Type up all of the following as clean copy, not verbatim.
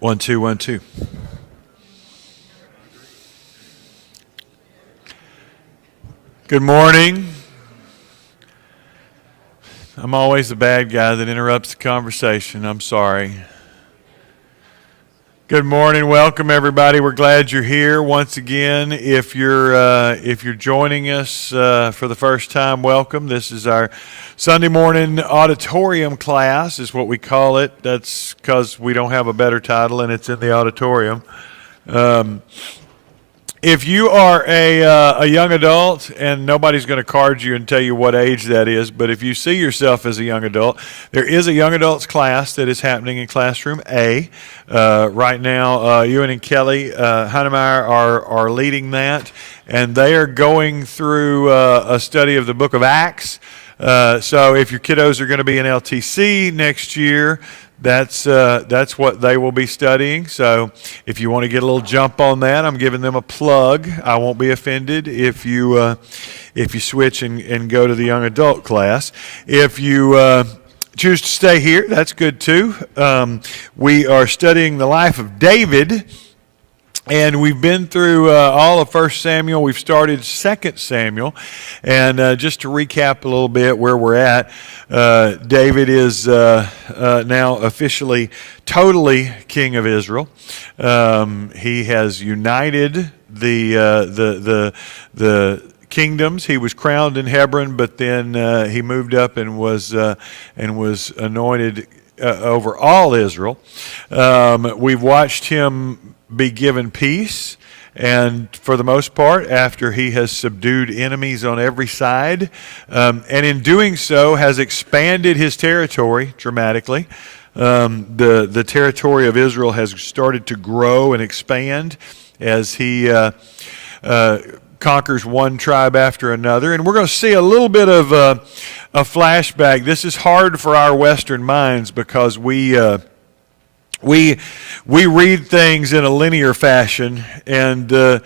1, 2, 1, 2. Good morning. I'm always the bad guy that interrupts the conversation. I'm sorry. Good morning. Welcome, everybody. We're glad you're here once again. If you're joining us for the first time, welcome. This is our Sunday morning auditorium class, is what we call it. That's because we don't have a better title, and it's in the auditorium. If you are a young adult, and nobody's going to card you and tell you what age that is, but if you see yourself as a young adult, there is a young adults class that is happening in Classroom A. Right now, Ewan and Kelly Heinemeyer are leading that, and they are going through a study of the book of Acts. So if your kiddos are going to be in LTC next year, that's what they will be studying. So if you want to get a little jump on that, I'm giving them a plug. I won't be offended if you switch and go to the young adult class. If you choose to stay here, that's good too. We are studying the life of David. And we've been through all of 1 Samuel. We've started 2 Samuel. And just to recap a little bit where we're at, David is now officially totally king of Israel. He has united the kingdoms. He was crowned in Hebron, but then he moved up and was anointed over all Israel. We've watched him be given peace, and for the most part, after he has subdued enemies on every side, and in doing so has expanded his territory dramatically. The territory of Israel has started to grow and expand as he conquers one tribe after another. And we're going to see a little bit of a flashback. This is hard for our Western minds because we read things in a linear fashion, and the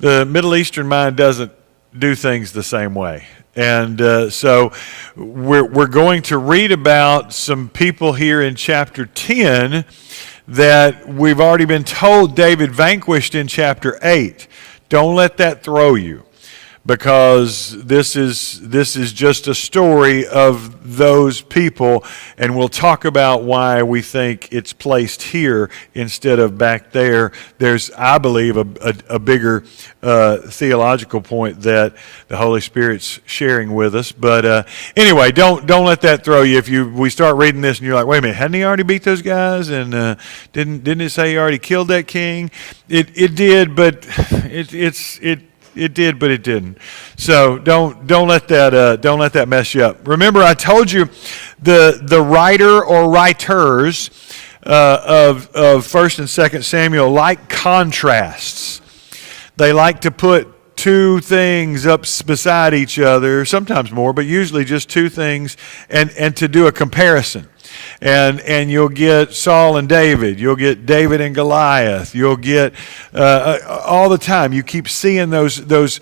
Middle Eastern mind doesn't do things the same way. And so we're going to read about some people here in chapter 10 that we've already been told David vanquished in chapter 8. Don't let that throw you, because this is just a story of those people, and we'll talk about why we think it's placed here instead of back there. There's, I believe, a bigger theological point that the Holy Spirit's sharing with us. But anyway, don't let that throw you. If we start reading this and you're like, wait a minute, hadn't he already beat those guys? And didn't it say he already killed that king? It did, but it did, but it didn't. So don't let that mess you up. Remember, I told you the writer or writers of 1st and 2nd Samuel like contrasts. They like to put two things up beside each other, sometimes more, but usually just two things, and to do a comparison. And you'll get Saul and David. You'll get David and Goliath. You'll get all the time. You keep seeing those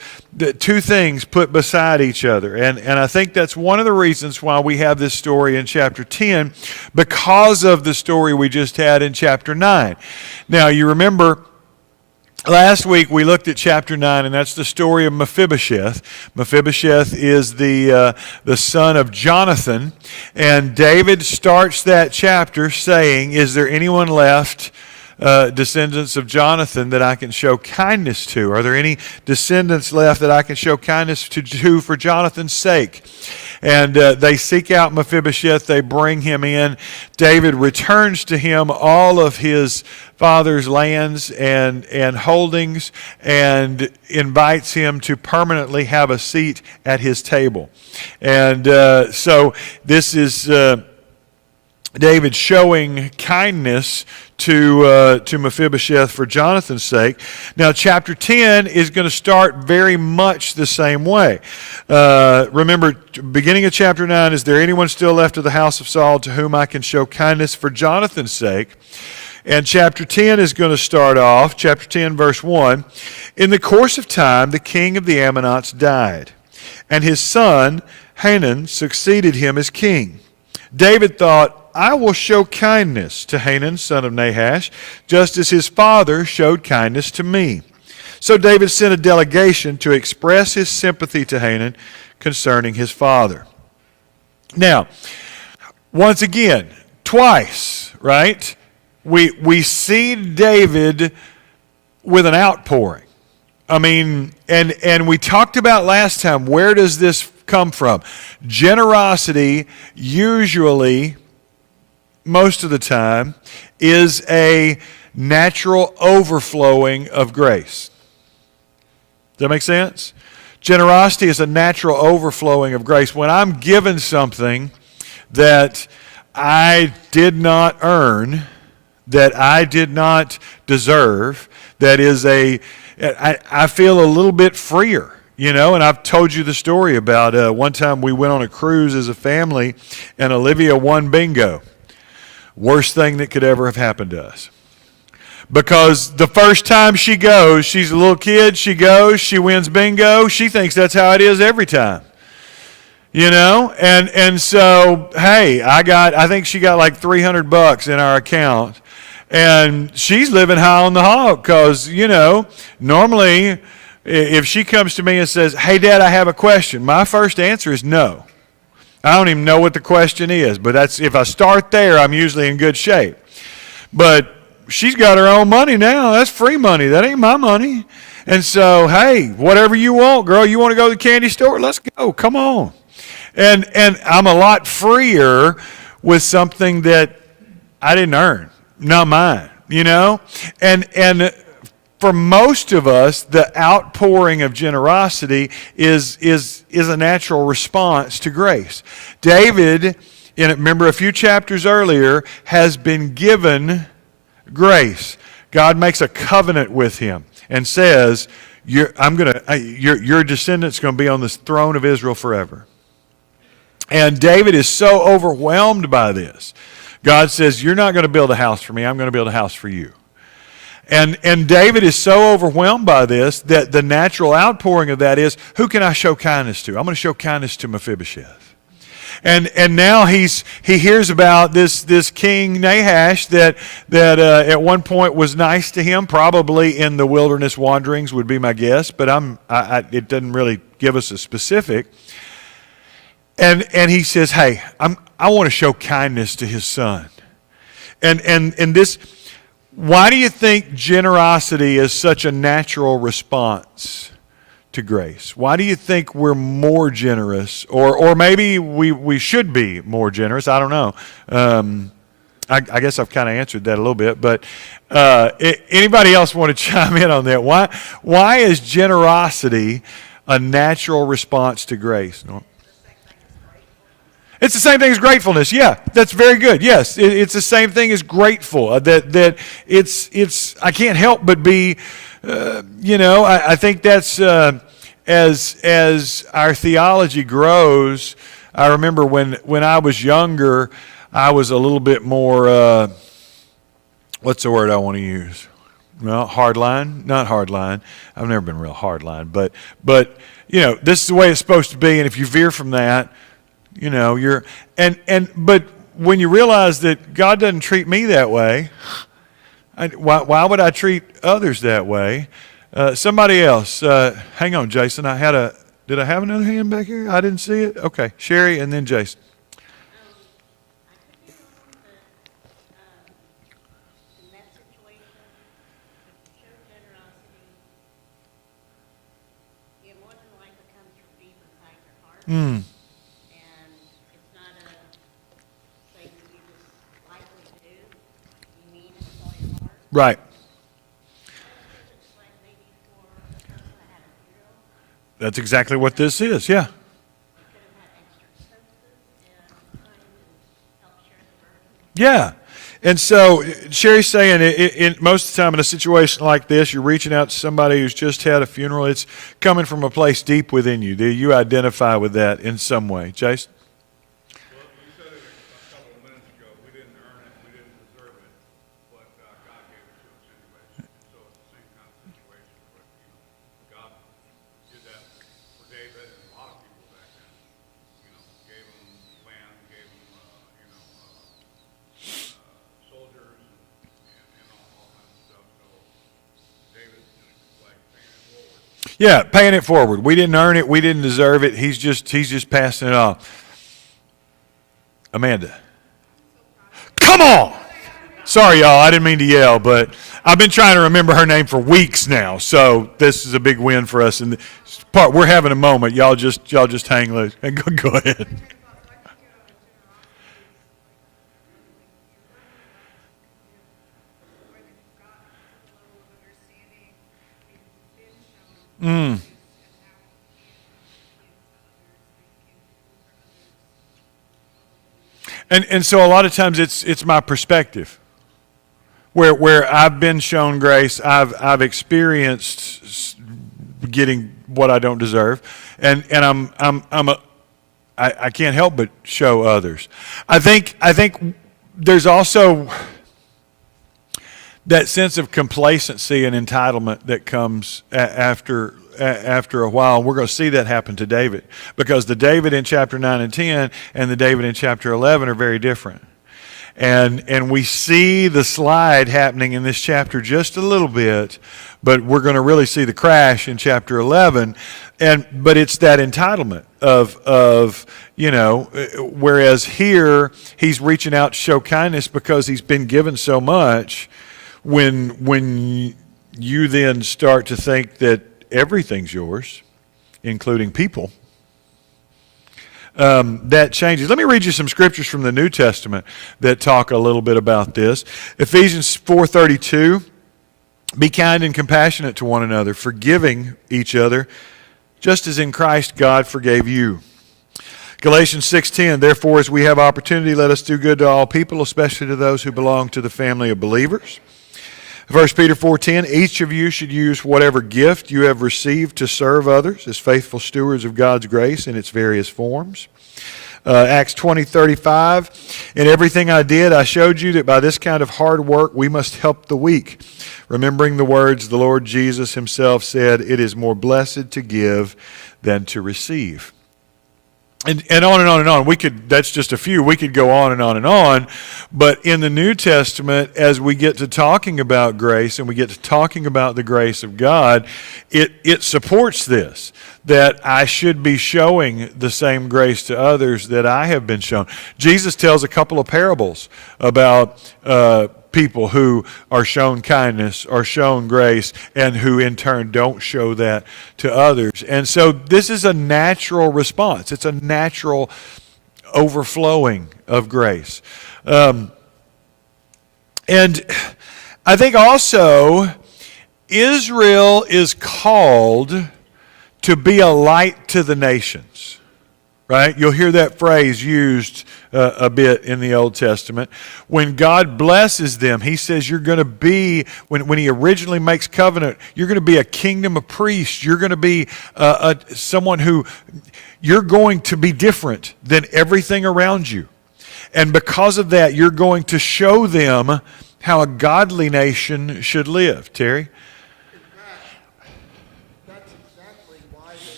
two things put beside each other. And I think that's one of the reasons why we have this story in chapter 10, because of the story we just had in chapter 9. Now, you remember, last week we looked at chapter 9, and that's the story of Mephibosheth. Mephibosheth is the son of Jonathan, and David starts that chapter saying, is there anyone left, descendants of Jonathan, that I can show kindness to? Are there any descendants left that I can show kindness to for Jonathan's sake? And they seek out Mephibosheth. They bring him in. David returns to him all of his father's lands and holdings, and invites him to permanently have a seat at his table. And so this is David showing kindness to Mephibosheth for Jonathan's sake. Now, chapter 10 is going to start very much the same way. Remember, beginning of chapter 9, is there anyone still left of the house of Saul to whom I can show kindness for Jonathan's sake? And chapter 10 is going to start off, chapter 10, verse 1. In the course of time, the king of the Ammonites died, and his son Hanun succeeded him as king. David thought, I will show kindness to Hanun, son of Nahash, just as his father showed kindness to me. So David sent a delegation to express his sympathy to Hanun concerning his father. Now, once again, twice, right? We see David with an outpouring. I mean, and we talked about last time, where does this come from? Generosity usually, most of the time, is a natural overflowing of grace. Does that make sense? Generosity is a natural overflowing of grace. When I'm given something that I did not earn, that I did not deserve, that is I feel a little bit freer, you know, and I've told you the story about one time we went on a cruise as a family and Olivia won bingo. Worst thing that could ever have happened to us. Because the first time she goes, she's a little kid, she goes, she wins bingo, she thinks that's how it is every time. You know, and so, hey, I think she got like $300 in our account, and she's living high on the hog because, you know, normally if she comes to me and says, hey, Dad, I have a question, my first answer is no. I don't even know what the question is, but that's if I start there, I'm usually in good shape. But she's got her own money now. That's free money. That ain't my money. And so, hey, whatever you want, girl, you want to go to the candy store? Let's go. Come on. And I'm a lot freer with something that I didn't earn, not mine, you know? And for most of us, the outpouring of generosity is a natural response to grace. David, remember a few chapters earlier, has been given grace. God makes a covenant with him and says, your descendant's going to be on the throne of Israel forever. And David is so overwhelmed by this. God says, you're not going to build a house for me. I'm going to build a house for you. And David is so overwhelmed by this that the natural outpouring of that is, who can I show kindness to? I'm going to show kindness to Mephibosheth. And now he hears about this King Nahash that at one point was nice to him, probably in the wilderness wanderings would be my guess, but it doesn't really give us a specific. And he says, hey, I want to show kindness to his son. And this, why do you think generosity is such a natural response to grace? Why do you think we're more generous, or maybe we should be more generous? I don't know. I guess I've kind of answered that a little bit, but anybody else want to chime in on that? Why is generosity a natural response to grace? No? It's the same thing as gratefulness. Yeah, that's very good. Yes, it's the same thing as grateful. That it's I can't help but be, I think that's as our theology grows. I remember when I was younger, I was a little bit more. What's the word I want to use? Well, hardline, not hardline. I've never been real hardline, but this is the way it's supposed to be, and if you veer from that. But when you realize that God doesn't treat me that way, why would I treat others that way? Somebody else, hang on, Jason. Did I have another hand back here? I didn't see it. Okay, Sherry, and then Jason. In that situation, if you show generosity, it more than likely comes from deep inside your heart. Right. That's exactly what this is, yeah. Yeah. And so Sherry's saying most of the time in a situation like this, you're reaching out to somebody who's just had a funeral. It's coming from a place deep within you. Do you identify with that in some way? Jason? Yeah, paying it forward. We didn't earn it. We didn't deserve it. He's just passing it off. Amanda. Come on. Sorry, y'all. I didn't mean to yell, but I've been trying to remember her name for weeks now. So this is a big win for us. And part we're having a moment. Y'all just hang loose and go ahead. And so a lot of times it's my perspective. Where I've been shown grace, I've experienced getting what I don't deserve, and I can't help but show others. I think there's also that sense of complacency and entitlement that comes after a while. We're going to see that happen to David, because the David in chapter 9 and 10 and the David in chapter 11 are very different. And we see the slide happening in this chapter just a little bit, but we're going to really see the crash in chapter 11. But it's that entitlement of whereas here he's reaching out to show kindness because he's been given so much. When you then start to think that everything's yours, including people, that changes. Let me read you some scriptures from the New Testament that talk a little bit about this. Ephesians 4:32, be kind and compassionate to one another, forgiving each other, just as in Christ God forgave you. Galatians 6:10, therefore as we have opportunity, let us do good to all people, especially to those who belong to the family of believers. 1 Peter 4:10, each of you should use whatever gift you have received to serve others as faithful stewards of God's grace in its various forms. Acts 20:35, in everything I did, I showed you that by this kind of hard work we must help the weak, remembering the words the Lord Jesus himself said, it is more blessed to give than to receive. And on and on and on. That's just a few. We could go on and on and on. But in the New Testament, as we get to talking about grace and we get to talking about the grace of God, it supports this, that I should be showing the same grace to others that I have been shown. Jesus tells a couple of parables about people who are shown kindness or shown grace and who in turn don't show that to others. And so this is a natural response. It's a natural overflowing of grace. And I think also Israel is called to be a light to the nations. Right? You'll hear that phrase used a bit in the Old Testament. When God blesses them, he says you're going to be, when he originally makes covenant, you're going to be a kingdom of priests. You're going to be someone who, you're going to be different than everything around you. And because of that, you're going to show them how a godly nation should live. Terry?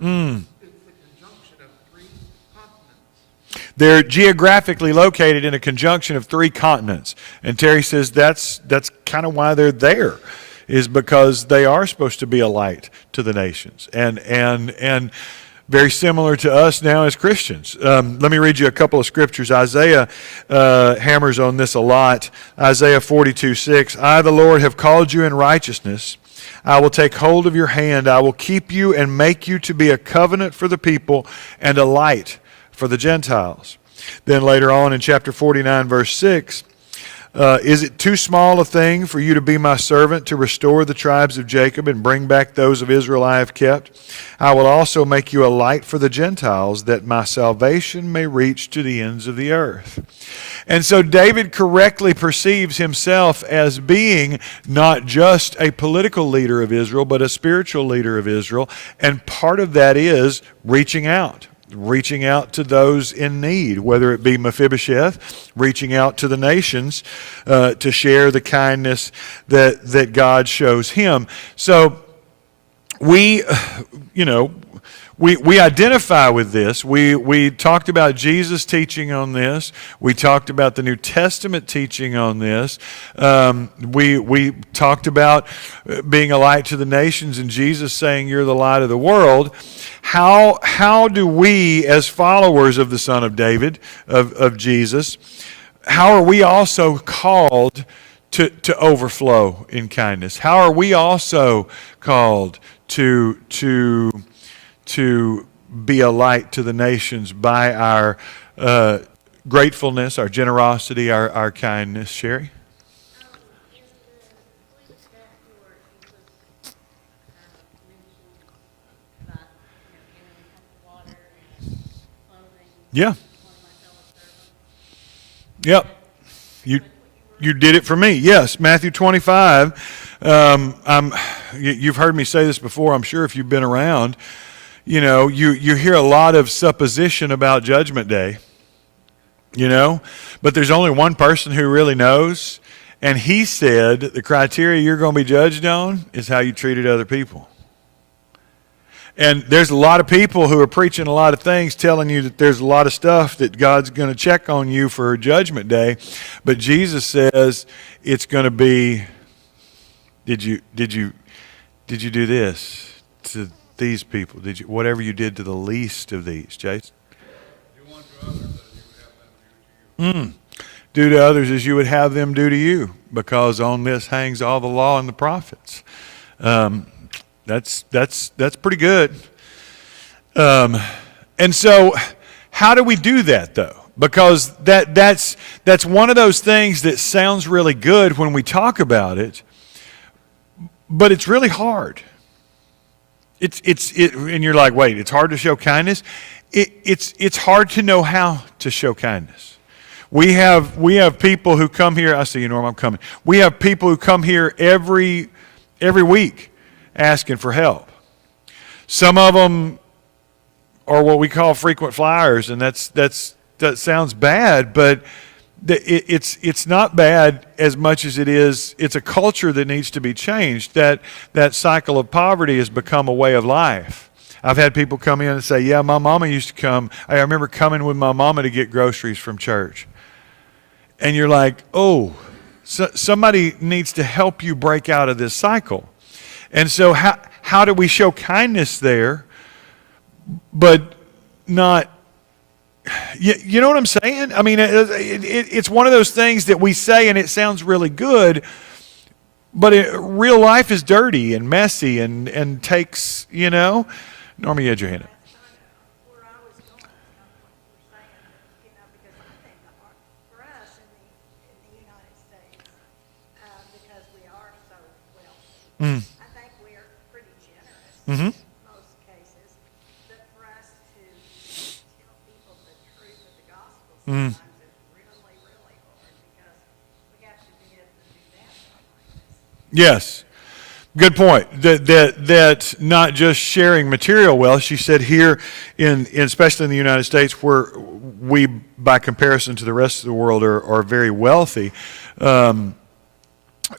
It's the conjunction of three continents. They're geographically located in a conjunction of three continents. And Terry says that's kind of why they're there, is because they are supposed to be a light to the nations. And very similar to us now as Christians. Let me read you a couple of scriptures. Isaiah hammers on this a lot. Isaiah 42:6, I, the Lord, have called you in righteousness. I will take hold of your hand. I will keep you and make you to be a covenant for the people and a light for the Gentiles. Then later on in chapter 49, verse 6, is it too small a thing for you to be my servant to restore the tribes of Jacob and bring back those of Israel I have kept? I will also make you a light for the Gentiles, that my salvation may reach to the ends of the earth. And so David correctly perceives himself as being not just a political leader of Israel, but a spiritual leader of Israel. And part of that is reaching out to those in need, whether it be Mephibosheth, reaching out to the nations to share the kindness that God shows him. So we we identify with this. We talked about Jesus' teaching on this. We talked about the New Testament teaching on this. We talked about being a light to the nations and Jesus saying, "You're the light of the world." How do we, as followers of the Son of David, of Jesus, how are we also called to overflow in kindness? How are we also called to be a light to the nations by our gratefulness, our generosity, our kindness? Sherry? In the police chapter, it was mentioned about, giving a cup of water and clothing Yeah. to one of my fellow servants. Yep. You did it for me. Yes, Matthew 25. You've heard me say this before, I'm sure, if you've been around. You hear a lot of supposition about Judgment Day, but there's only one person who really knows, and he said the criteria you're going to be judged on is how you treated other people. And there's a lot of people who are preaching a lot of things, telling you that there's a lot of stuff that God's going to check on you for Judgment Day. But Jesus says it's going to be, did you do this to these people? Did you, whatever you did to the least of these, Jason? Do to others as you would have them do to you, because on this hangs all the law and the prophets. That's pretty good. And so how do we do that, though? Because that's one of those things that sounds really good when we talk about it, but it's really hard. And you're like, wait, it's hard to show kindness? It's hard to know how to show kindness. We have people who come here. I see you, Norm, I'm coming. We have people who come here every week asking for help. Some of them are what we call frequent flyers, and that sounds bad, but it's not bad as much as it's a culture that needs to be changed. That cycle of poverty has become a way of life. I've had people come in and say, yeah, my mama used to come. I remember coming with my mama to get groceries from church. And you're like, oh, somebody needs to help you break out of this cycle. And so how do we show kindness there, but not, you know what I'm saying? I mean, it's one of those things that we say and it sounds really good, but real life is dirty and messy and takes, Norma, you had your hand up. Where I was going, what you're saying, because I think for us in the United States, because we are so wealthy, I think we are pretty generous in most cases. But for us to tell people the truth of the gospel sometimes is really, really hard because we have to be able to do that like this. Yes. Good point. That not just sharing material wealth. She said here, especially in the United States, where we, by comparison to the rest of the world, are very wealthy.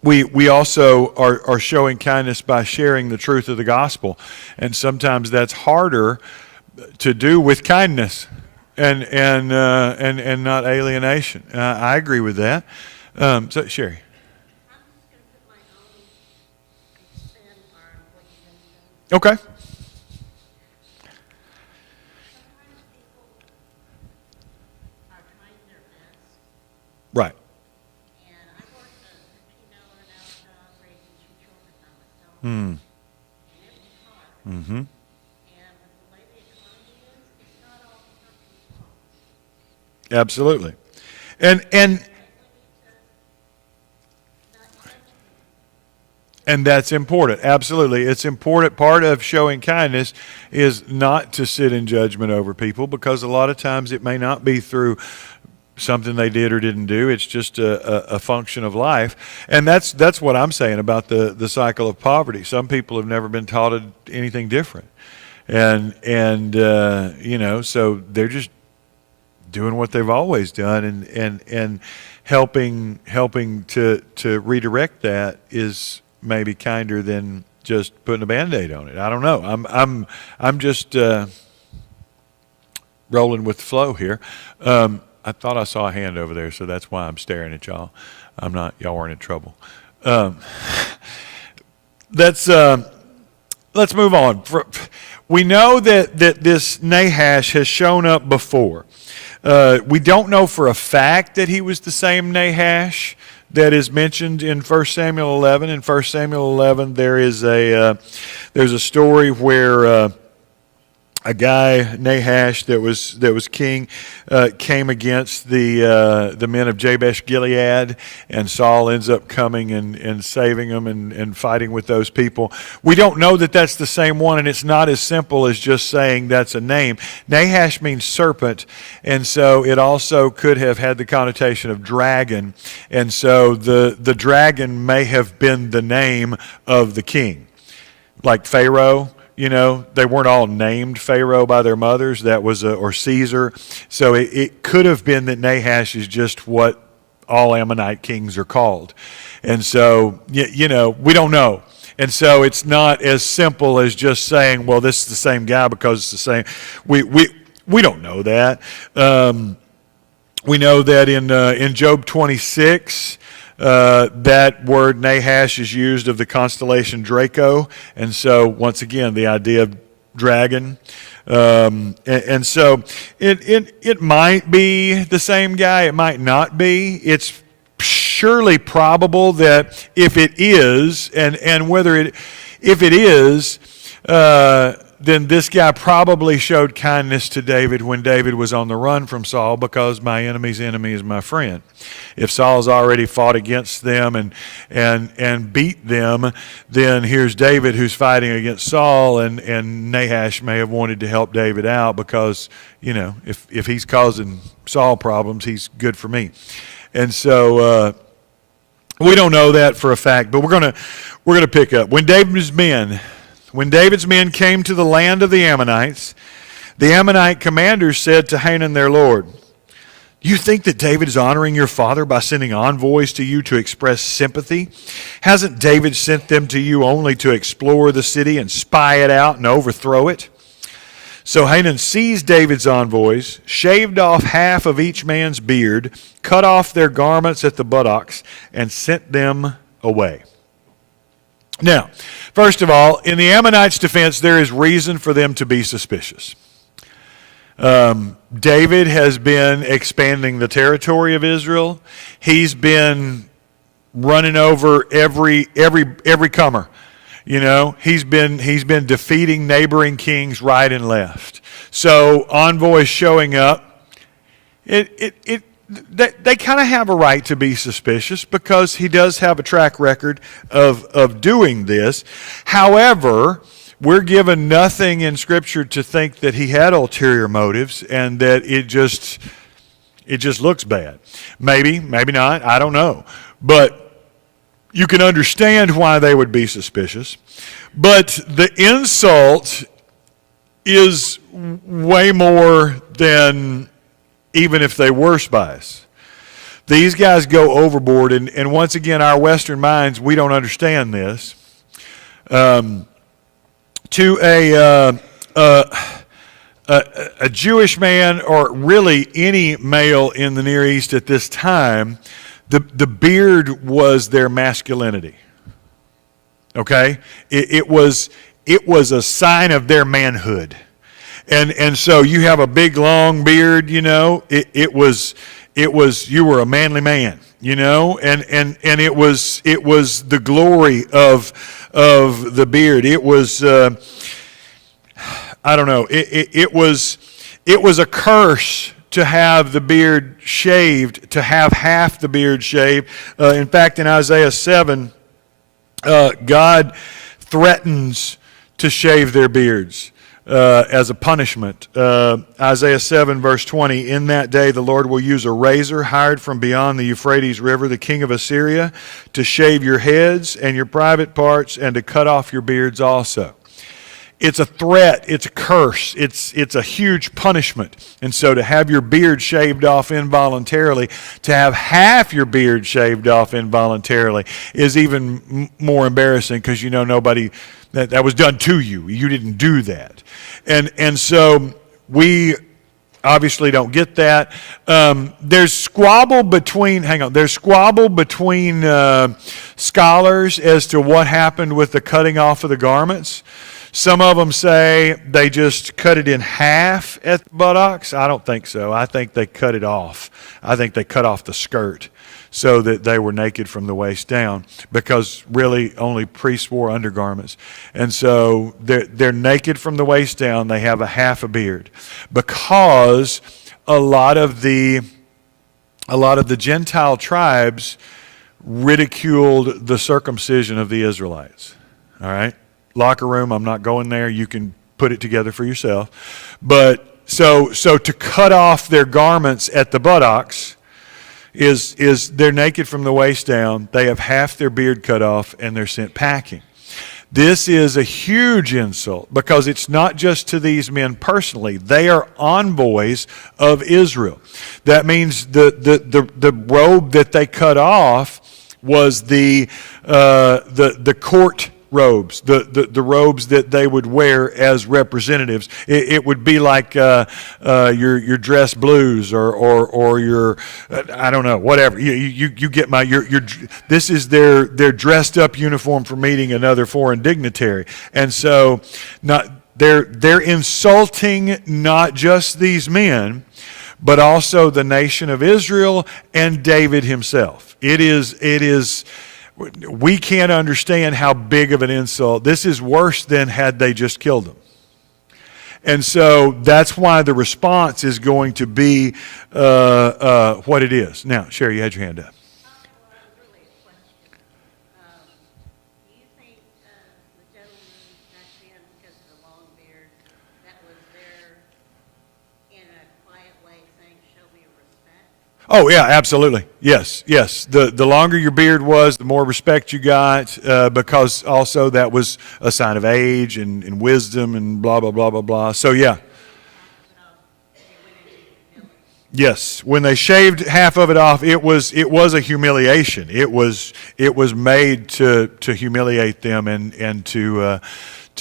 We also are showing kindness by sharing the truth of the gospel, and sometimes that's harder to do with kindness and not alienation. I agree with that. So Sherry. Okay. Sometimes people are trying their best, Right. and I worked a $15 an hour job raising 2 children by myself, and it was hard. Mm-hmm. And with the way the economy is, it's not all the person's fault. Absolutely. And We need to not judge people. And that's important. Absolutely. It's important. Part of showing kindness is not to sit in judgment over people, because a lot of times it may not be through something they did or didn't do. It's just a function of life. And that's what I'm saying about the cycle of poverty. Some people have never been taught anything different. And so they're just doing what they've always done, and helping to redirect that is maybe kinder than just putting a Band-Aid on it. I don't know. I'm just rolling with the flow here. I thought I saw a hand over there, so that's why I'm staring at y'all. I'm not. Y'all weren't in trouble. Let's move on. We know that this Nahash has shown up before. We don't know for a fact that he was the same Nahash that is mentioned in 1 Samuel 11. In 1 Samuel 11, there's a story where a guy, Nahash, that was king, came against the men of Jabesh Gilead, and Saul ends up coming and saving them and fighting with those people. We don't know that that's the same one, and it's not as simple as just saying that's a name. Nahash means serpent, and so it also could have had the connotation of dragon, and so the dragon may have been the name of the king, like Pharaoh. You know, they weren't all named Pharaoh by their mothers. That was or Caesar. So it could have been that Nahash is just what all Ammonite kings are called. And so, you know, we don't know. And so it's not as simple as just saying, well, this is the same guy because it's the same. We don't know that. We know that in Job 26, that word Nahash is used of the constellation Draco, and so once again the idea of dragon, and so it might be the same guy, it might not be. It's surely probable that if it is, and if it is, then this guy probably showed kindness to David when David was on the run from Saul, because my enemy's enemy is my friend. If Saul's already fought against them and beat them, then here's David who's fighting against Saul, and Nahash may have wanted to help David out because, you know, if he's causing Saul problems, he's good for me. And so we don't know that for a fact, but we're gonna pick up. When David's men came to the land of the Ammonites, the Ammonite commanders said to Hanun their lord, "Do you think that David is honoring your father by sending envoys to you to express sympathy? Hasn't David sent them to you only to explore the city and spy it out and overthrow it?" So Hanun seized David's envoys, shaved off half of each man's beard, cut off their garments at the buttocks, and sent them away. Now, first of all, in the Ammonites' defense, there is reason for them to be suspicious. David has been expanding the territory of Israel. He's been running over every comer. You know, he's been defeating neighboring kings right and left. So envoys showing up, they kind of have a right to be suspicious because he does have a track record of doing this. However, we're given nothing in Scripture to think that he had ulterior motives and that it just looks bad. Maybe not, I don't know. But you can understand why they would be suspicious. But the insult is way more than even if they were spies. These guys go overboard, and once again, our Western minds, we don't understand this. To a Jewish man, or really any male in the Near East at this time, the beard was their masculinity. Okay? It was a sign of their manhood. And so you have a big long beard, you know, it was you were a manly man, you know, and it was the glory of the beard. It was I don't know, it was a curse to have the beard shaved, to have half the beard shaved. In fact, in Isaiah 7, God threatens to shave their beards as a punishment. Isaiah 7, verse 20, "In that day the Lord will use a razor hired from beyond the Euphrates River, the king of Assyria, to shave your heads and your private parts and to cut off your beards also." it's a threat, it's a curse, it's a huge punishment. And so to have your beard shaved off involuntarily, to have half your beard shaved off involuntarily is even more embarrassing, because you know nobody, that was done to you. You didn't do that. And so we obviously don't get that. There's squabble between scholars as to what happened with the cutting off of the garments. Some of them say they just cut it in half at the buttocks. I don't think so. I think they cut it off. I think they cut off the skirt so that they were naked from the waist down, because really only priests wore undergarments. And so they're naked from the waist down. They have a half a beard, because a lot of the Gentile tribes ridiculed the circumcision of the Israelites. All right? Locker room, I'm not going there. You can put it together for yourself. But so to cut off their garments at the buttocks is they're naked from the waist down. They have half their beard cut off, and they're sent packing. This is a huge insult, because it's not just to these men personally. They are envoys of Israel. That means the robe that they cut off was the court robes, the robes that they would wear as representatives. It would be like your dress blues or your I don't know, whatever. You get my your this is their dressed up uniform for meeting another foreign dignitary. And so they're insulting not just these men, but also the nation of Israel and David himself. It is we can't understand how big of an insult. This is worse than had they just killed them. And so that's why the response is going to be what it is. Now, Sherry, you had your hand up. Well, really a question. Do you think the gentleman back then, because of the long beard, that was there in a quiet way saying, show me respect? Oh, yeah, absolutely. Yes. The longer your beard was, the more respect you got, because also that was a sign of age and wisdom and blah, blah, blah, blah, blah. So, yeah. Yes, when they shaved half of it off, it was a humiliation. It was made to humiliate them and to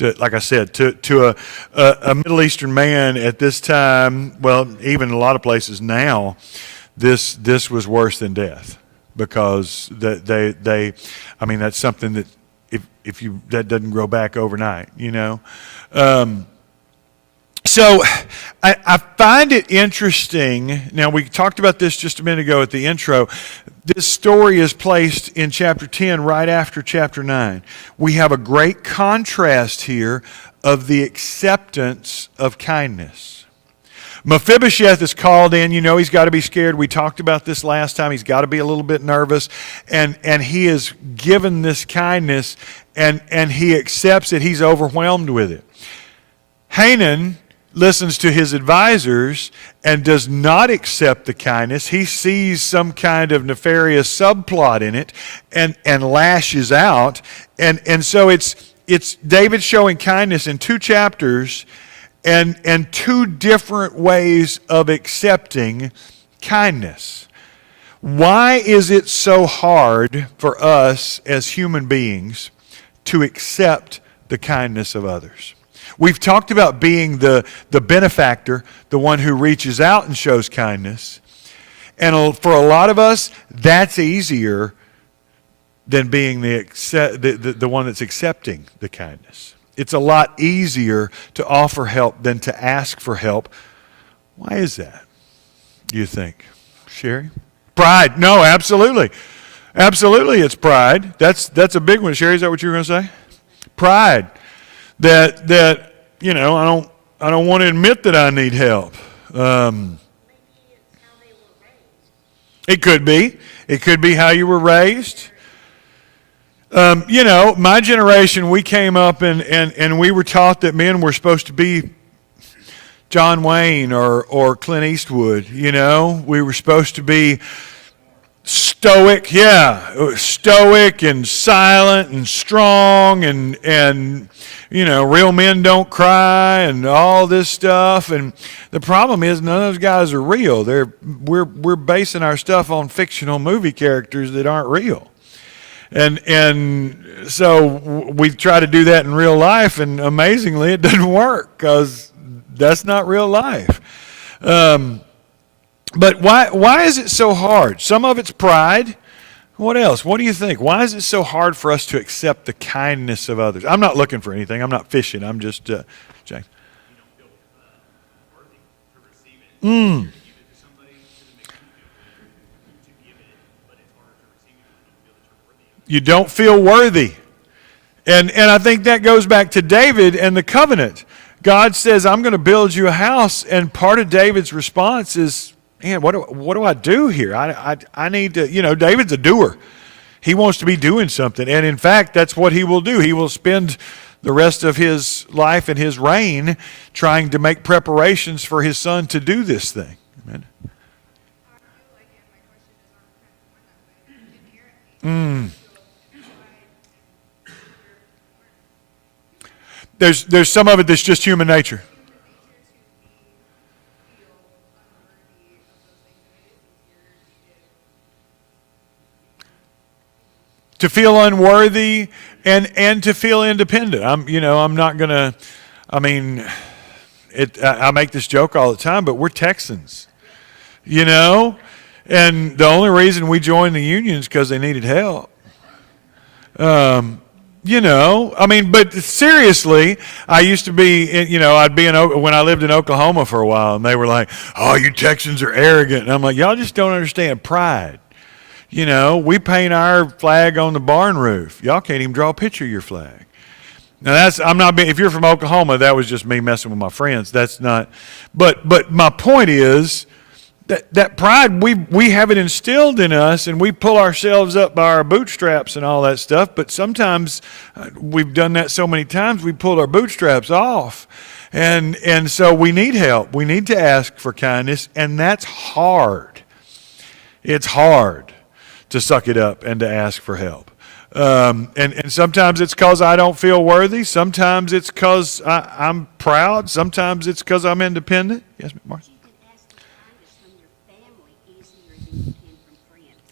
like I said, to a Middle Eastern man at this time, well, even a lot of places now, this was worse than death, because they I mean, that's something that if you that doesn't grow back overnight, you know. So I find it interesting. Now, we talked about this just a minute ago at the intro. This story is placed in chapter 10 right after chapter 9. We have a great contrast here of the acceptance of kindness. Mephibosheth is called in. You know, he's got to be scared. We talked about this last time. He's got to be a little bit nervous. And he is given this kindness, and he accepts it. He's overwhelmed with it. Hanan listens to his advisors and does not accept the kindness. He sees some kind of nefarious subplot in it and lashes out. And so it's David showing kindness in 2 chapters and 2 different ways of accepting kindness. Why is it so hard for us as human beings to accept the kindness of others? We've talked about being the benefactor, the one who reaches out and shows kindness. And for a lot of us, that's easier than being the one that's accepting the kindness. It's a lot easier to offer help than to ask for help. Why is that, do you think? Sherry? Pride. No, absolutely. Absolutely, it's pride. That's a big one. Sherry, is that what you were going to say? Pride. That you know, I don't want to admit that I need help. It could be. It could be how you were raised. You know, my generation, we came up and we were taught that men were supposed to be John Wayne or Clint Eastwood. You know, we were supposed to be Stoic, yeah, stoic and silent and strong and real men don't cry and all this stuff. And the problem is none of those guys are real. We're basing our stuff on fictional movie characters that aren't real. And so we try to do that in real life, and amazingly it doesn't work because that's not real life. But why is it so hard? Some of it's pride. What else? What do you think? Why is it so hard for us to accept the kindness of others? I'm not looking for anything. I'm not fishing. I'm just, James. You don't feel worthy. And I think that goes back to David and the covenant. God says, I'm going to build you a house. And part of David's response is, man, what do I do here? I need to, David's a doer. He wants to be doing something. And in fact, that's what he will do. He will spend the rest of his life and his reign trying to make preparations for his son to do this thing. Amen. There's some of it that's just human nature. To feel unworthy and to feel independent. I'm not going to, I make this joke all the time, but we're Texans, and the only reason we joined the union is because they needed help. But seriously, I used to be, when I lived in Oklahoma for a while, and they were like, oh, you Texans are arrogant. And I'm like, y'all just don't understand pride. We paint our flag on the barn roof. Y'all can't even draw a picture of your flag. Now if you're from Oklahoma, that was just me messing with my friends. That's not, but my point is that pride, we have it instilled in us and we pull ourselves up by our bootstraps and all that stuff. But sometimes we've done that so many times, we pulled our bootstraps off. And so we need help. We need to ask for kindness, and that's hard. It's hard to suck it up and to ask for help. And sometimes it's because I don't feel worthy. Sometimes it's because I'm proud. Sometimes it's because I'm independent. Yes, Martha?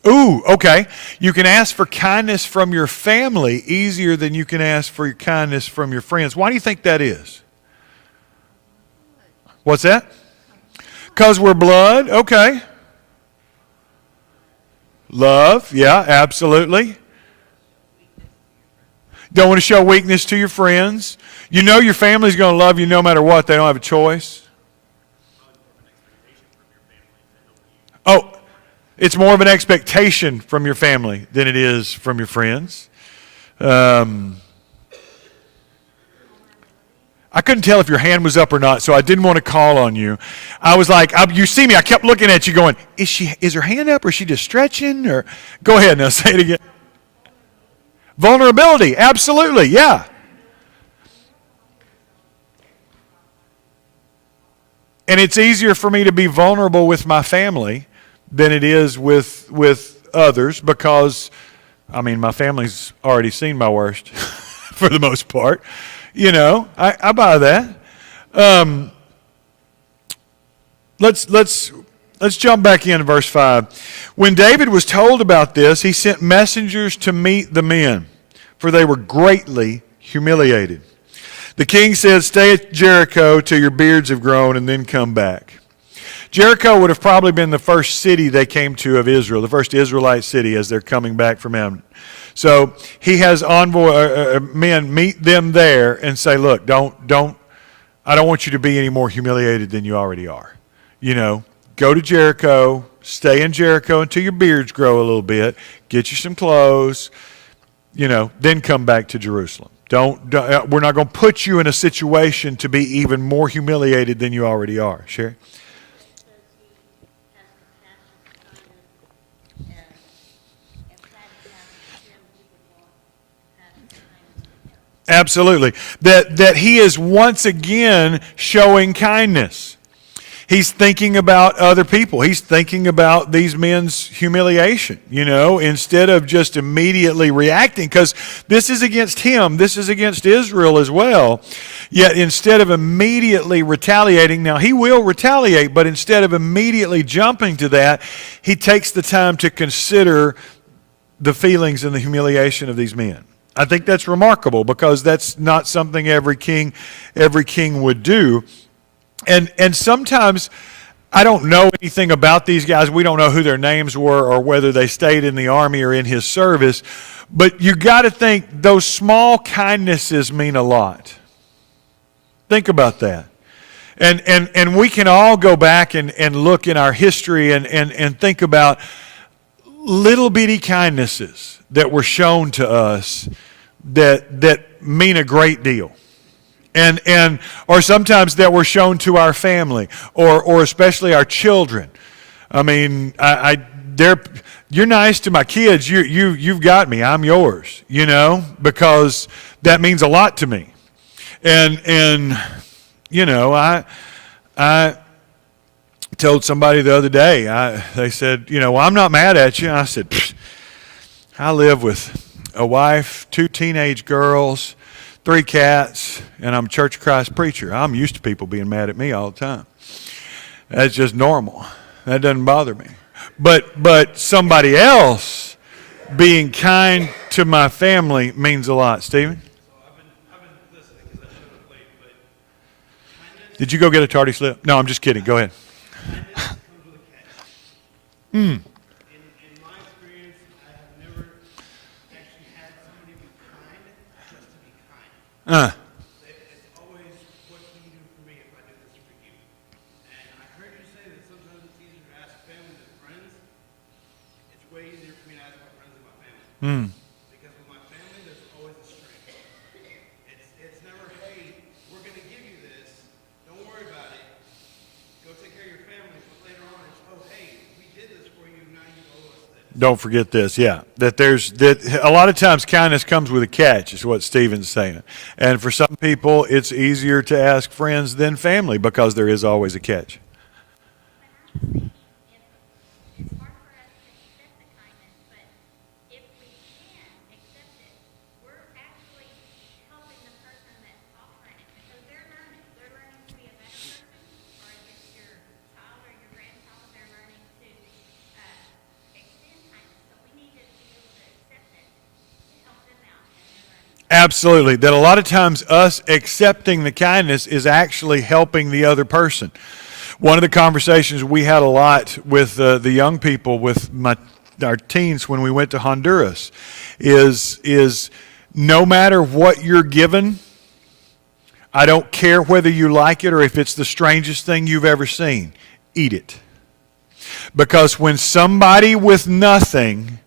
Ooh, okay. You can ask for kindness from your family easier than you can ask for your kindness from your friends. Why do you think that is? What's that? Because we're blood? Okay. Love, yeah, absolutely. Don't want to show weakness to your friends. Your family's going to love you no matter what. They don't have a choice. Oh, it's more of an expectation from your family than it is from your friends. I couldn't tell if your hand was up or not, so I didn't want to call on you. I was like, you see me, I kept looking at you going, is her hand up or is she just stretching? Or go ahead now, say it again. Vulnerability, absolutely, yeah. And it's easier for me to be vulnerable with my family than it is with others because, my family's already seen my worst for the most part. I buy that. Let's jump back in verse 5. When David was told about this, he sent messengers to meet the men, for they were greatly humiliated. The king said, stay at Jericho till your beards have grown and then come back. Jericho would have probably been the first city they came to of Israel, the first Israelite city as they're coming back from Ammon. So he has men meet them there and say, look, I don't want you to be any more humiliated than you already are. Go to Jericho, stay in Jericho until your beards grow a little bit, get you some clothes, then come back to Jerusalem. We're not going to put you in a situation to be even more humiliated than you already are. Sherry? Absolutely. That he is once again showing kindness. He's thinking about other people. He's thinking about these men's humiliation, instead of just immediately reacting, because this is against him. This is against Israel as well. Yet instead of immediately retaliating, now he will retaliate, but instead of immediately jumping to that, he takes the time to consider the feelings and the humiliation of these men. I think that's remarkable, because that's not something every king would do. And sometimes I don't know anything about these guys. We don't know who their names were or whether they stayed in the army or in his service. But you got to think those small kindnesses mean a lot. Think about that. And we can all go back and look in our history and think about little bitty kindnesses that were shown to us that mean a great deal. Or sometimes that were shown to our family, or especially our children. I mean, you're nice to my kids. You've got me. I'm yours. Because that means a lot to me. I told somebody the other day. They said, well, I'm not mad at you. I said, I live with a wife, 2 teenage girls, 3 cats, and I'm a Church of Christ preacher. I'm used to people being mad at me all the time. That's just normal. That doesn't bother me. But somebody else being kind to my family means a lot. Stephen? I've been listening because I showed up late, but kindness... Did you go get a tardy slip? No, I'm just kidding. Go ahead. Kindness comes with a catch. In my experience, I have never actually had somebody be kind just to be kind. It's always, what can you do for me if I do this for you? And I heard you say that sometimes it's easier to ask family than friends. It's way easier for me to ask my friends than my family. Because with my family, there's always a string. It's never, hey, we're going to give you this. Don't worry about it. Go take care of your family. But later on, it's, oh, hey, we did this for you. Now you owe us this. Don't forget this, yeah. That a lot of times kindness comes with a catch, is what Stephen's saying. And for some people, it's easier to ask friends than family because there is always a catch. It's hard for us to accept the kindness, but if we can accept it, we're actually helping the person that's offering it, because they're learning. They're learning to be a better person, or if it's your child or your grandchild, they're learning to extend kindness. So we need to be able to accept it to help them out in their learning. Absolutely. That a lot of times us accepting the kindness is actually helping the other person. One of the conversations we had a lot with the young people, with our teens when we went to Honduras, is no matter what you're given, I don't care whether you like it or if it's the strangest thing you've ever seen, eat it. Because when somebody with nothing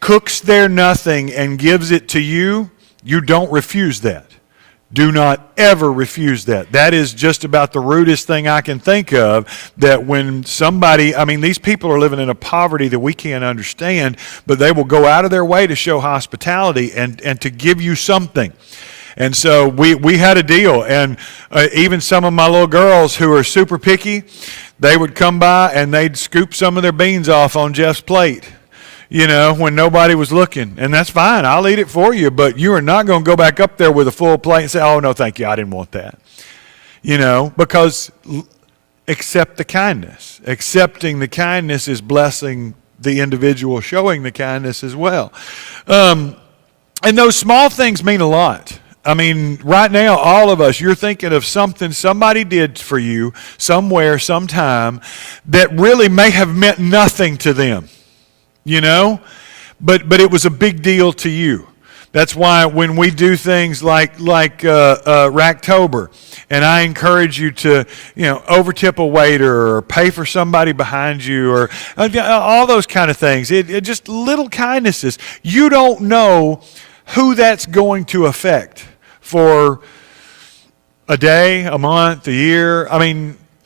cooks their nothing and gives it to you, you don't refuse that. Do not ever refuse that. That is just about the rudest thing I can think of, that when somebody, these people are living in a poverty that we can't understand, but they will go out of their way to show hospitality and to give you something. And so we had a deal, and even some of my little girls who are super picky, they would come by and they'd scoop some of their beans off on Jeff's plate, when nobody was looking. And that's fine. I'll eat it for you, but you are not going to go back up there with a full plate and say, oh, no, thank you, I didn't want that. Because accept the kindness. Accepting the kindness is blessing the individual showing the kindness as well. And those small things mean a lot. Right now, all of us, you're thinking of something somebody did for you somewhere, sometime, that really may have meant nothing to them. But it was a big deal to you. That's why when we do things like Racktober, and I encourage you to, overtip a waiter or pay for somebody behind you, or all those kind of things. It just little kindnesses. You don't know who that's going to affect for a day, a month, a year.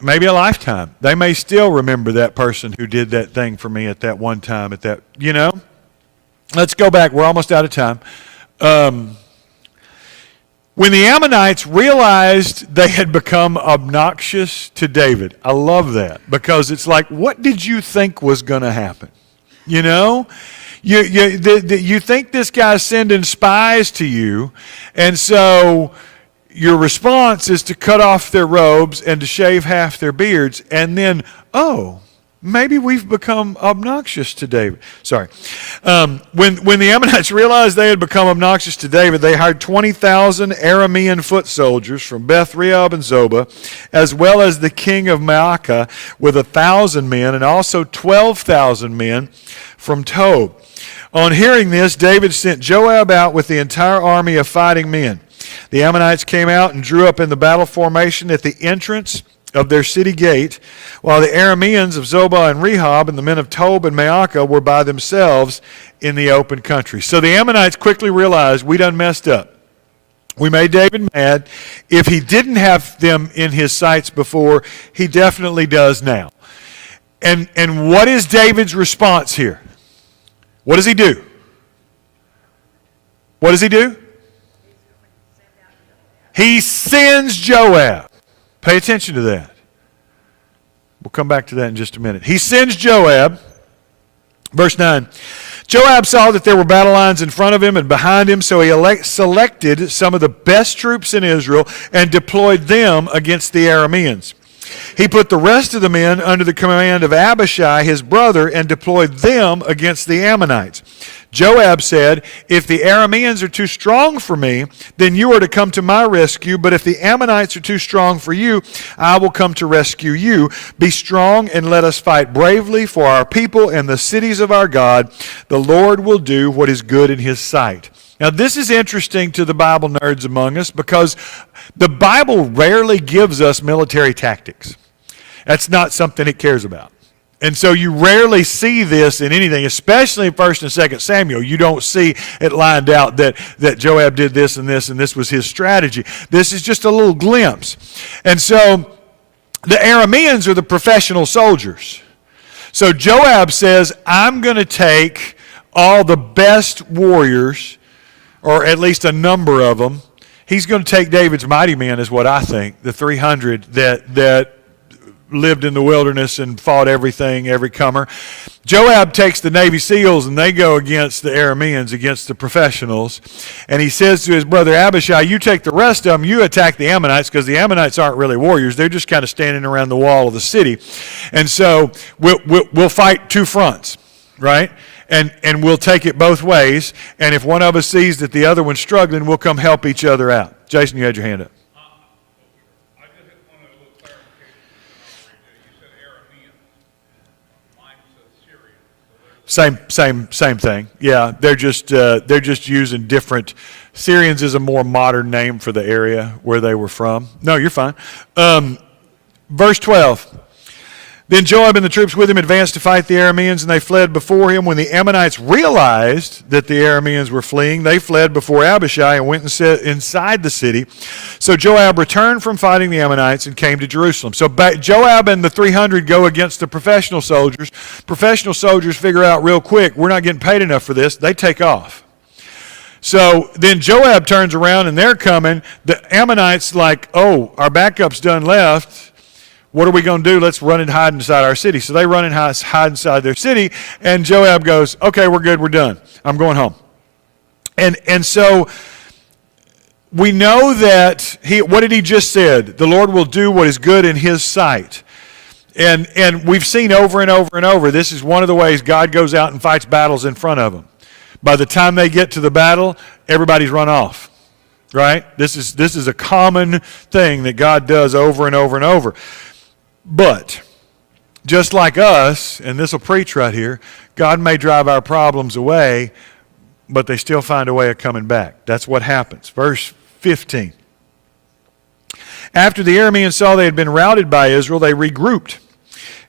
Maybe a lifetime. They may still remember that person who did that thing for me at that one time, Let's go back. We're almost out of time. When the Ammonites realized they had become obnoxious to David, I love that, because it's like, what did you think was going to happen? You know? You think this guy's sending spies to you, and so your response is to cut off their robes and to shave half their beards, and then, oh, maybe we've become obnoxious to David. Sorry. When the Ammonites realized they had become obnoxious to David, they hired 20,000 Aramean foot soldiers from Beth Rehob and Zobah, as well as the king of Maacah with 1,000 men, and also 12,000 men from Tob. On hearing this, David sent Joab out with the entire army of fighting men. The Ammonites came out and drew up in the battle formation at the entrance of their city gate, while the Arameans of Zobah and Rehob and the men of Tob and Maacah were by themselves in the open country. So the Ammonites quickly realized, we done messed up. We made David mad. If he didn't have them in his sights before, he definitely does now. And what is David's response here? What does he do? What does he do? He sends Joab. Pay attention to that. We'll come back to that in just a minute. He sends Joab. Verse 9. Joab saw that there were battle lines in front of him and behind him, so he selected some of the best troops in Israel and deployed them against the Arameans. He put the rest of the men under the command of Abishai, his brother, and deployed them against the Ammonites. Joab said, if the Arameans are too strong for me, then you are to come to my rescue. But if the Ammonites are too strong for you, I will come to rescue you. Be strong and let us fight bravely for our people and the cities of our God. The Lord will do what is good in his sight. Now, this is interesting to the Bible nerds among us because the Bible rarely gives us military tactics. That's not something it cares about. And so you rarely see this in anything, especially in 1st and 2nd Samuel. You don't see it lined out that Joab did this, and this was his strategy. This is just a little glimpse. And so the Arameans are the professional soldiers. So Joab says, I'm going to take all the best warriors, or at least a number of them. He's going to take David's mighty men, is what I think, the 300 that lived in the wilderness and fought everything, every comer. Joab takes the Navy SEALs and they go against the Arameans, against the professionals. And he says to his brother Abishai, you take the rest of them, you attack the Ammonites, because the Ammonites aren't really warriors. They're just kind of standing around the wall of the city. And so we'll fight two fronts, right? And we'll take it both ways. And if one of us sees that the other one's struggling, we'll come help each other out. Jason, you had your hand up. Same thing. Yeah, they're just using different. Syrians is a more modern name for the area where they were from. No, you're fine. Verse 12. Then Joab and the troops with him advanced to fight the Arameans, and they fled before him. When the Ammonites realized that the Arameans were fleeing, they fled before Abishai and went and sat inside the city. So Joab returned from fighting the Ammonites and came to Jerusalem. So Joab and the 300 go against the professional soldiers. Professional soldiers figure out real quick, we're not getting paid enough for this. They take off. So then Joab turns around and they're coming. The Ammonites like, oh, our backup's done left. What are we going to do? Let's run and hide inside our city. So they run and hide inside their city, and Joab goes, okay, we're good, we're done. I'm going home. And so we know that what did he just said? The Lord will do what is good in his sight. And we've seen over and over and over, this is one of the ways God goes out and fights battles in front of them. By the time they get to the battle, everybody's run off, right? This is a common thing that God does over and over and over. But just like us, and this will preach right here, God may drive our problems away, but they still find a way of coming back. That's what happens. Verse 15. After the Arameans saw they had been routed by Israel, they regrouped.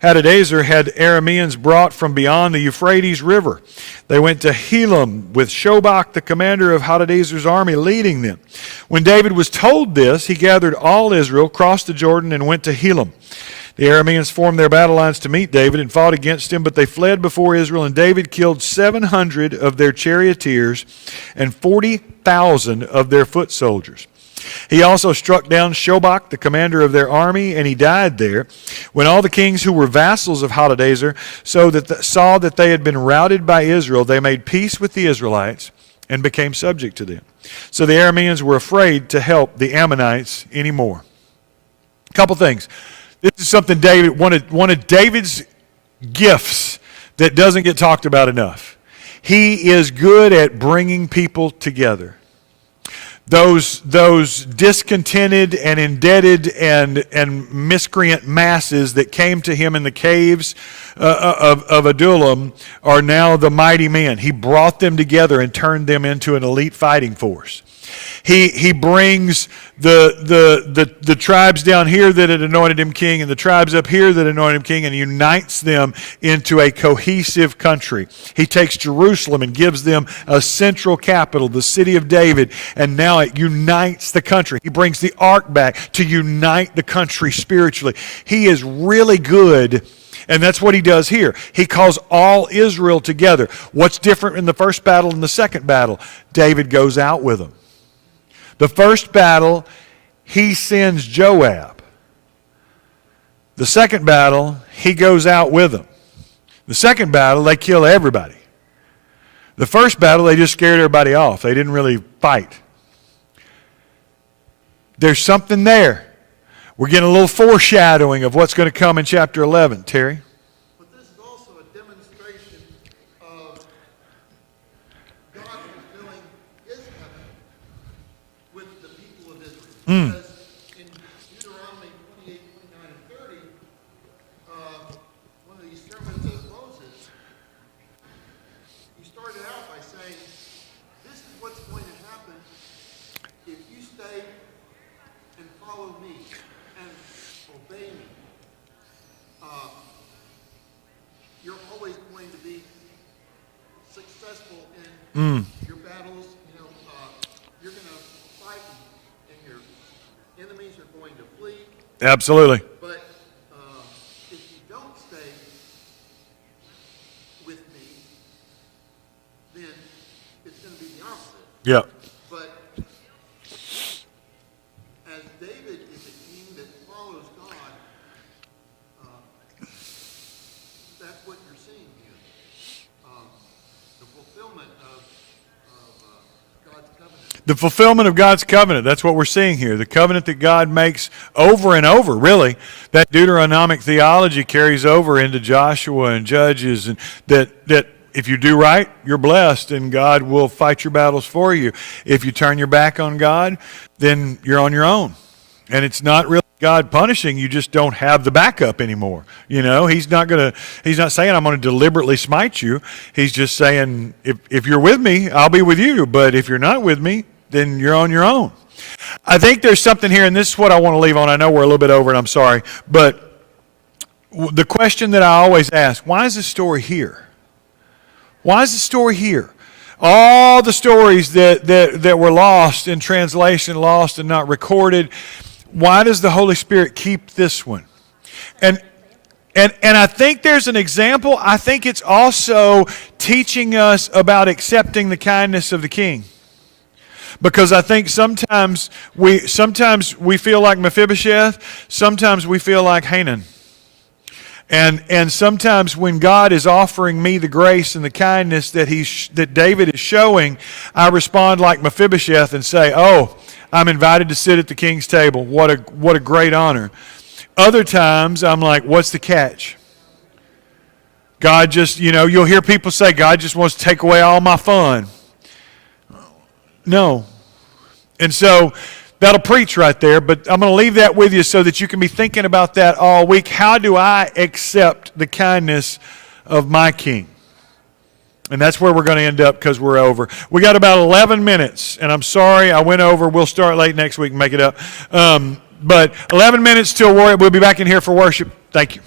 Hadadezer had Arameans brought from beyond the Euphrates River. They went to Helam with Shobach, the commander of Hadadezer's army, leading them. When David was told this, he gathered all Israel, crossed the Jordan, and went to Helam. The Arameans formed their battle lines to meet David and fought against him, but they fled before Israel, and David killed 700 of their charioteers and 40,000 of their foot soldiers. He also struck down Shobach, the commander of their army, and he died there. When all the kings who were vassals of Hadadezer saw that they had been routed by Israel, they made peace with the Israelites and became subject to them. So the Arameans were afraid to help the Ammonites anymore. A couple things. This is something one of David's gifts that doesn't get talked about enough. He is good at bringing people together. Those discontented and indebted and miscreant masses that came to him in the caves of Adullam are now the mighty men. He brought them together and turned them into an elite fighting force. He brings the tribes down here that had anointed him king and the tribes up here that anointed him king and unites them into a cohesive country. He takes Jerusalem and gives them a central capital, the city of David, and now it unites the country. He brings the ark back to unite the country spiritually. He is really good. And that's what he does here. He calls all Israel together. What's different in the first battle and the second battle? David goes out with them. The first battle, he sends Joab. The second battle, he goes out with them. The second battle, they kill everybody. The first battle, they just scared everybody off. They didn't really fight. There's something there. We're getting a little foreshadowing of what's going to come in chapter 11. Terry? But this is also a demonstration of God fulfilling his covenant with the people of Israel. Because in Deuteronomy 28, 29, and 30, one of these sermons of Moses, he started out by saying, this is what's going to happen if you stay and follow me and obey me. You're always going to be successful in your battles. You're going to fight, and your enemies are going to flee. Absolutely. But if you don't stay with me, then it's going to be the opposite. Yeah. But as David is a king that follows God, that's what you're seeing here. The fulfillment of God's covenant. The fulfillment of God's covenant. That's what we're seeing here. The covenant that God makes over and over, really. That Deuteronomic theology carries over into Joshua and Judges, and that if you do right, you're blessed, and God will fight your battles for you. If you turn your back on God, then you're on your own. And it's not really God punishing, you just don't have the backup anymore. You know, he's not saying I'm going to deliberately smite you. He's just saying, if you're with me, I'll be with you. But if you're not with me, then you're on your own. I think there's something here, and this is what I want to leave on. I know we're a little bit over, and I'm sorry. But the question that I always ask, why is this story here? Why is the story here? All the stories that were lost in translation, lost and not recorded, why does the Holy Spirit keep this one? And I think there's an example. I think it's also teaching us about accepting the kindness of the King. Because I think sometimes we feel like Mephibosheth, sometimes we feel like Hanan. And sometimes when God is offering me the grace and the kindness that David is showing, I respond like Mephibosheth and say, "Oh, I'm invited to sit at the king's table. What a great honor." Other times I'm like, "What's the catch?" God just, you'll hear people say, "God just wants to take away all my fun." No. And so that'll preach right there, but I'm going to leave that with you so that you can be thinking about that all week. How do I accept the kindness of my King? And that's where we're going to end up because we're over. We got about 11 minutes, and I'm sorry I went over. We'll start late next week and make it up. But 11 minutes till we'll be back in here for worship. Thank you.